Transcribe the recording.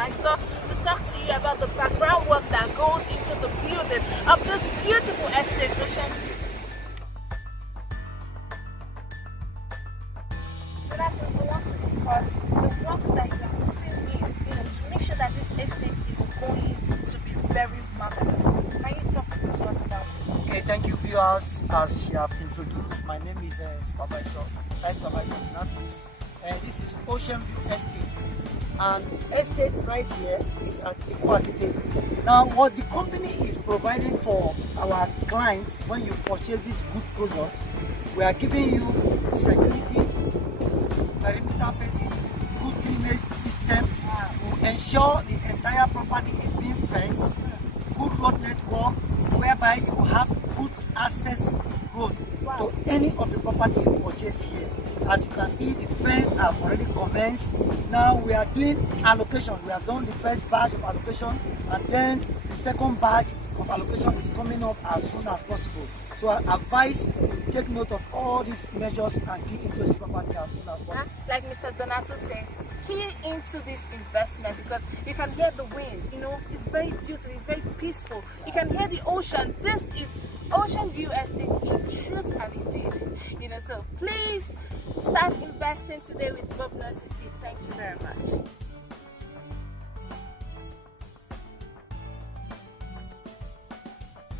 supervisor to talk to you about the background work that goes into the building of this beautiful estate, Ocean View. Donato, we want to discuss the work that you are putting in, to make sure that this estate is going to be very marvelous. Can you talk to us about it? Okay, thank you, viewers. As she have introduced, my name is Supervisor, Site Supervisor Donatus. This is Ocean View Estate, and estate right here is at Eko Akete. Now, what the company is providing for our clients when you purchase this good product, we are giving you security, perimeter fencing, good drainage system to ensure the entire property is being fenced, good road network, whereby you have good access road to any of the property you purchase here. As you can see, the fence have already commenced. Now we are doing allocation. We have done the first batch of allocation, and then the second batch of allocation is coming up as soon as possible. So I advise you take note of all these measures and key into this property as soon as possible. Like Mr. Donato said, key into this investment, because you can hear the wind, it's very beautiful, it's very peaceful. You can hear the ocean. This is Ocean View Estate in truth and indeed. So please start investing today with Vopnu City. Thank you very much.